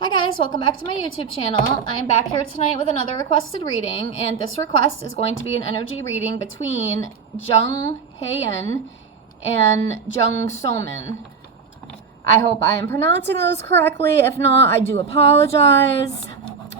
Hi guys, welcome back to my YouTube channel. I'm back here tonight with another requested reading, and this request is going to be an energy reading between Jung and Jung Somin. I hope I am pronouncing those correctly. If not, I do apologize.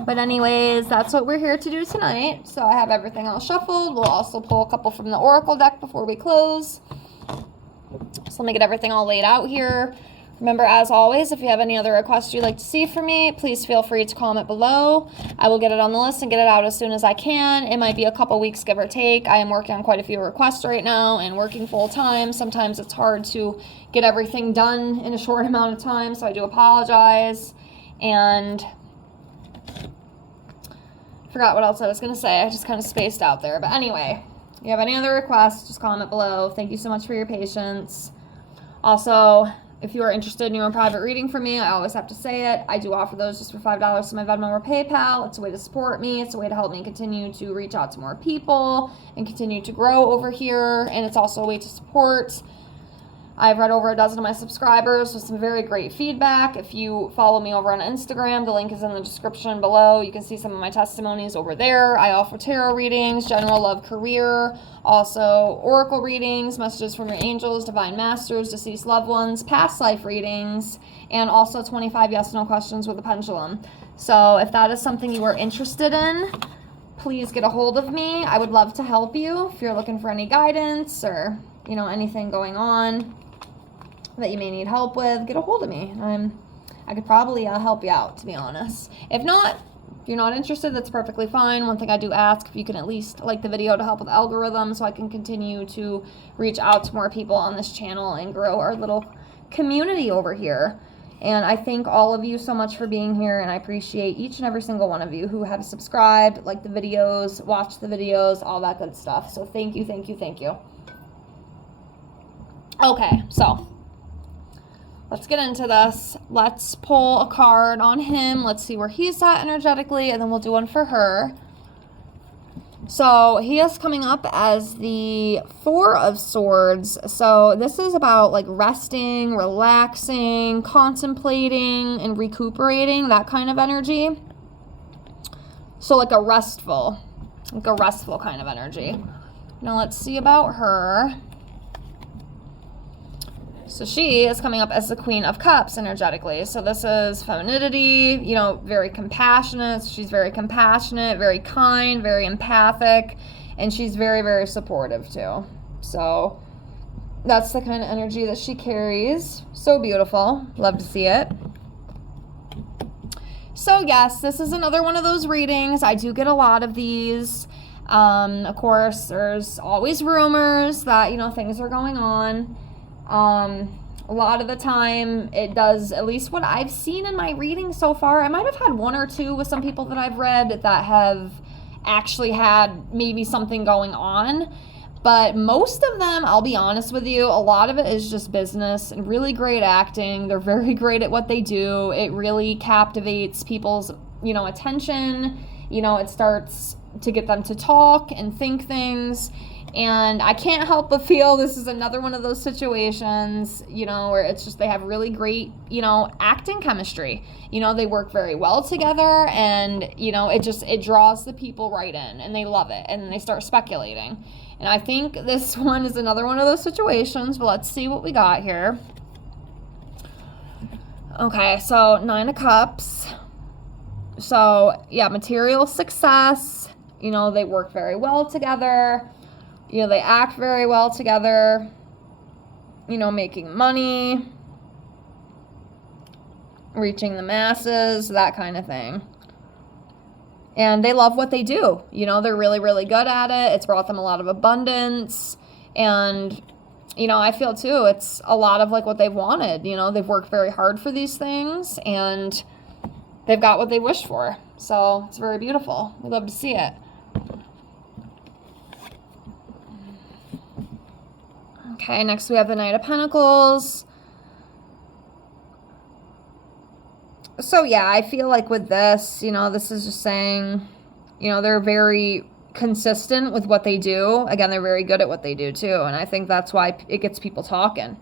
But anyways, that's what we're here to do tonight. So I have everything all shuffled. We'll also pull a couple from the Oracle deck before we close. So let me get everything all laid out here. Remember, as always, if you have any other requests you'd like to see from me, please feel free to comment below. I will get it on the list and get it out as soon as I can. It might be a couple weeks, give or take. I am working on quite a few requests right now and working full time. Sometimes it's hard to get everything done in a short amount of time, so I do apologize. And forgot what else I was going to say. I just kind of spaced out there. But anyway, if you have any other requests, just comment below. Thank you so much for your patience. Also, if you are interested in your private reading from me, I always have to say it. I do offer those just for $5 to my Venmo or PayPal. It's a way to support me. It's a way to help me continue to reach out to more people and continue to grow over here. And it's also a way to support. I've read over a dozen of my subscribers with some very great feedback. If you follow me over on Instagram, the link is in the description below. You can see some of my testimonies over there. I offer tarot readings, general love, career, also oracle readings, messages from your angels, divine masters, deceased loved ones, past life readings, and also 25 yes/no questions with a pendulum. So if that is something you are interested in, please get a hold of me. I would love to help you if you're looking for any guidance or, anything going on that you may need help with. Get a hold of me. I could probably help you out, to be honest. If not, if you're not interested, that's perfectly fine. One thing I do ask, if you can at least like the video to help with algorithm so I can continue to reach out to more people on this channel and grow our little community over here. And I thank all of you so much for being here, and I appreciate each and every single one of you who have subscribed, liked the videos, watched the videos, all that good stuff. So thank you, thank you, thank you. Okay, so let's get into this. Let's pull a card on him. Let's see where he's at energetically, and then we'll do one for her. So he is coming up as the Four of Swords. So this is about like resting, relaxing, contemplating, and recuperating, that kind of energy. So like a restful kind of energy. Now let's see about her. So she is coming up as the Queen of Cups energetically. So this is femininity, very compassionate. She's very compassionate, very kind, very empathic, and she's very, very supportive too. So that's the kind of energy that she carries. So beautiful. Love to see it. So yes, this is another one of those readings. I do get a lot of these. Of course, there's always rumors that, things are going on. A lot of the time it does, at least what I've seen in my reading so far. I might have had one or two with some people that I've read that have actually had maybe something going on, but most of them, I'll be honest with you, a lot of it is just business and really great acting. They're very great at what they do. It really captivates people's, attention. It starts to get them to talk and think things. And I can't help but feel this is another one of those situations, where it's just they have really great, acting chemistry. They work very well together, and, it draws the people right in, and they love it, and they start speculating. And I think this one is another one of those situations, but let's see what we got here. Okay, so 9 of Cups. So, yeah, material success. They work very well together. They act very well together, making money, reaching the masses, that kind of thing. And they love what they do. They're really, really good at it. It's brought them a lot of abundance. And, I feel too, it's a lot of like what they've wanted. They've worked very hard for these things, and they've got what they wished for. So it's very beautiful. We love to see it. Okay, next we have the Knight of Pentacles. So yeah, I feel like with this, this is just saying, they're very consistent with what they do. Again, they're very good at what they do too. And I think that's why it gets people talking.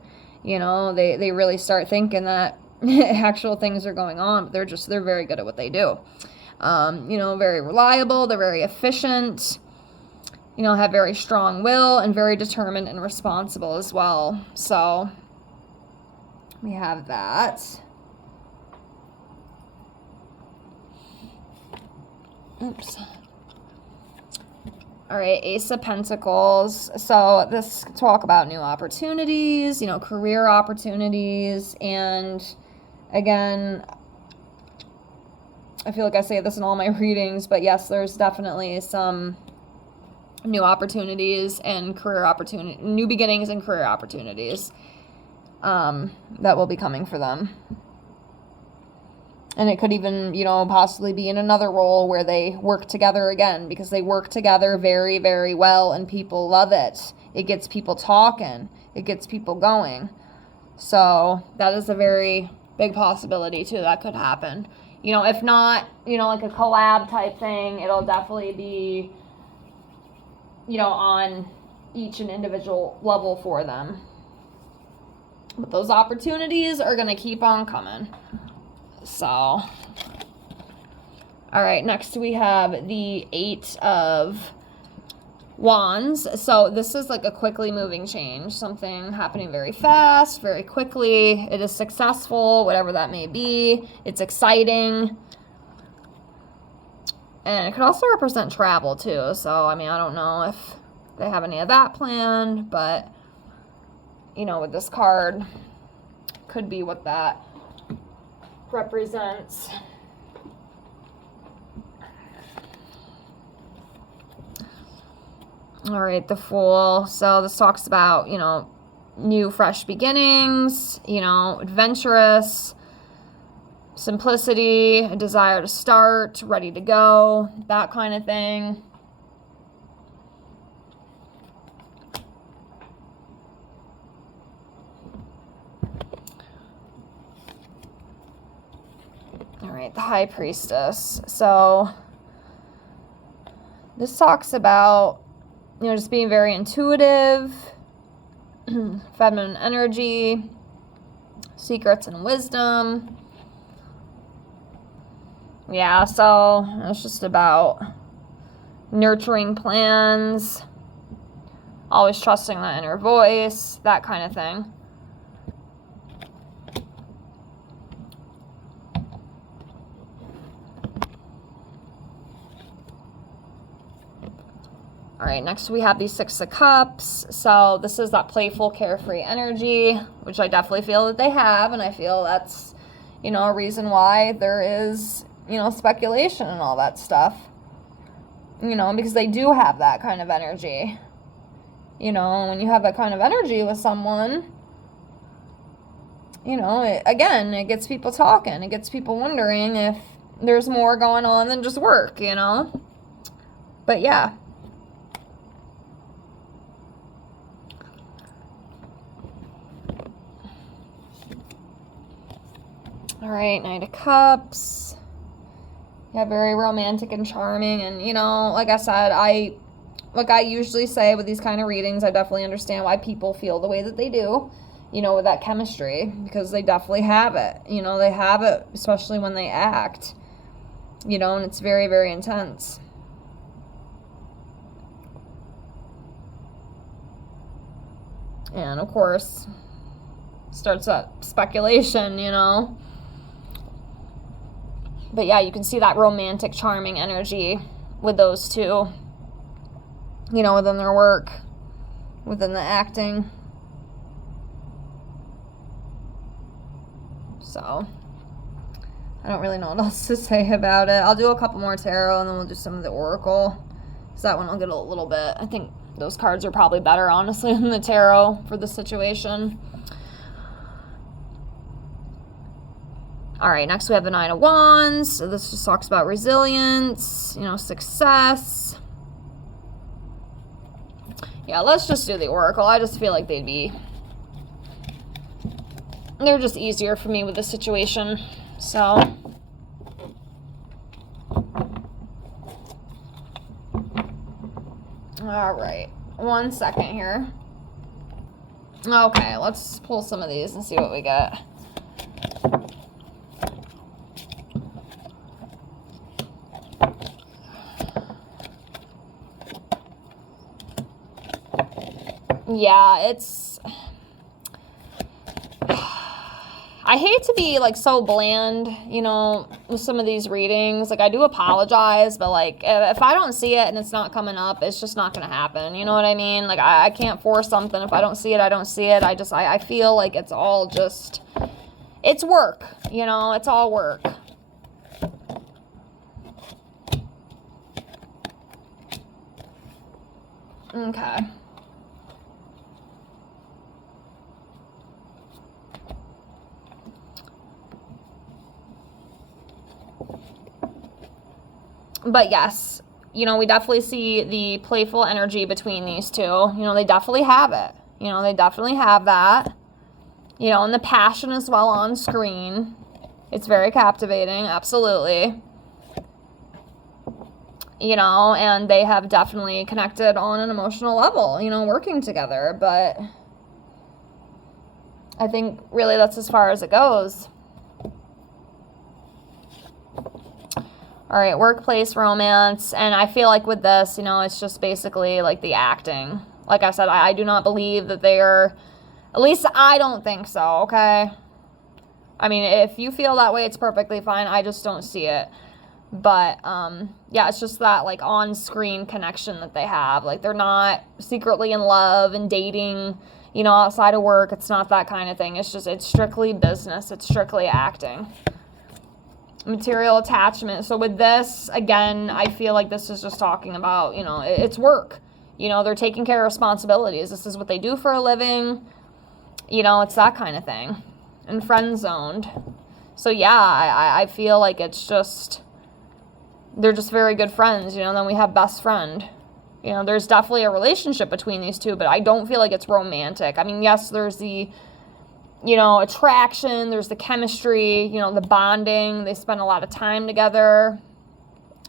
They really start thinking that, actual things are going on, but they're very good at what they do. Very reliable, they're very efficient, have very strong will and very determined and responsible as well. So we have that. Oops. All right, Ace of Pentacles. So this talk about new opportunities, career opportunities. And again, I feel like I say this in all my readings, but yes, there's definitely some new opportunities and new beginnings and career opportunities that will be coming for them. And it could even, possibly be in another role where they work together again, because they work together very, very well and people love it. It gets people talking. It gets people going. So that is a very big possibility too. That could happen. If not, like a collab type thing, it'll definitely be, on each and individual level for them. But those opportunities are going to keep on coming. So, all right, next we have the 8 of Wands. So this is like a quickly moving change, something happening very fast, very quickly. It is successful, whatever that may be. It's exciting. And it could also represent travel too. So, I don't know if they have any of that planned, but, with this card, could be what that represents. All right, the Fool. So this talks about, new fresh beginnings, adventurous, simplicity, a desire to start, ready to go, that kind of thing. All right, the High Priestess. So this talks about, just being very intuitive, feminine energy, secrets and wisdom. Yeah, so it's just about nurturing plans, always trusting that inner voice, that kind of thing. All right, next we have the 6 of Cups. So this is that playful, carefree energy, which I definitely feel that they have, and I feel that's, a reason why there is, speculation and all that stuff. Because they do have that kind of energy. When you have that kind of energy with someone, it gets people talking. It gets people wondering if there's more going on than just work, But yeah. All right, Knight of Cups. Yeah, very romantic and charming. And, like I said, like I usually say with these kind of readings, I definitely understand why people feel the way that they do, with that chemistry, because they definitely have it. They have it, especially when they act, and it's very, very intense. And, of course, starts that speculation, But yeah, you can see that romantic, charming energy with those two, within their work, within the acting. So, I don't really know what else to say about it. I'll do a couple more tarot and then we'll do some of the oracle. So that one will get a little bit. I think those cards are probably better, honestly, than the tarot for the situation. All right, next we have the 9 of Wands. So this just talks about resilience, success. Yeah, let's just do the oracle. I just feel like they're just easier for me with this situation. So, all right, 1 second here. Okay, let's pull some of these and see what we get. Yeah, it's... I hate to be, like, so bland, you know, with some of these readings. Like, I do apologize, but, like, if I don't see it and it's not coming up, it's just not going to happen. You know what I mean? Like, I can't force something. If I don't see it, I don't see it. I feel like it's all just, it's work, you know? It's all work. Okay. But yes, you know, we definitely see the playful energy between these two. You know, they definitely have it. You know, they definitely have that. You know, and the passion as well on screen. It's very captivating, absolutely. You know, and they have definitely connected on an emotional level, you know, working together. But I think really that's as far as it goes. All right, workplace romance. And I feel like with this, you know, it's just basically like the acting. Like I said, I do not believe that they are, at least I don't think so, okay? I mean, if you feel that way, it's perfectly fine. I just don't see it. But, yeah, it's just that, like, on-screen connection that they have. Like, they're not secretly in love and dating, you know, outside of work. It's not that kind of thing. It's just, it's strictly business. It's strictly acting. Material attachment. So with this, again, I feel like this is just talking about, you know, it's work. You know, they're taking care of responsibilities. This is what they do for a living. You know, it's that kind of thing. And friend zoned. So yeah, I feel like it's just, they're just very good friends, you know. Then we have best friend. You know, there's definitely a relationship between these two, but I don't feel like it's romantic. I mean, yes, there's the, you know, attraction, there's the chemistry, you know, the bonding. They spend a lot of time together.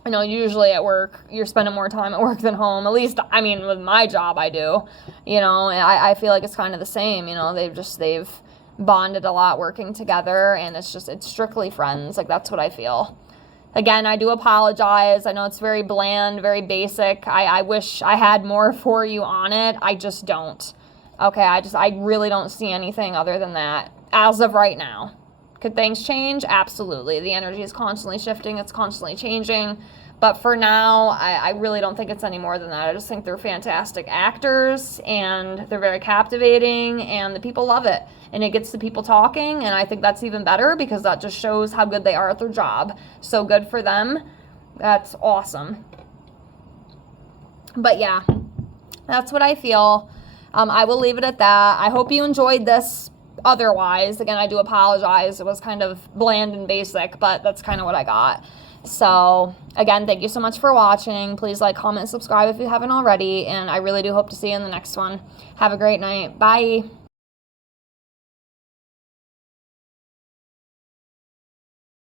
You know, usually at work, you're spending more time at work than home. At least, I mean, with my job, I do. You know, and I feel like it's kind of the same. You know, they've bonded a lot working together, and it's strictly friends. Like, that's what I feel. Again, I do apologize. I know it's very bland, very basic. I wish I had more for you on it. I just don't. Okay, I really don't see anything other than that as of right now. Could things change? Absolutely. The energy is constantly shifting. It's constantly changing. But for now, I really don't think it's any more than that. I just think they're fantastic actors, and they're very captivating, and the people love it. And it gets the people talking, and I think that's even better because that just shows how good they are at their job. So good for them. That's awesome. But yeah, that's what I feel. I will leave it at that. I hope you enjoyed this. Otherwise, again, I do apologize. It was kind of bland and basic, but that's kind of what I got. So, again, thank you so much for watching. Please like, comment, subscribe if you haven't already, and I really do hope to see you in the next one. Have a great night. Bye.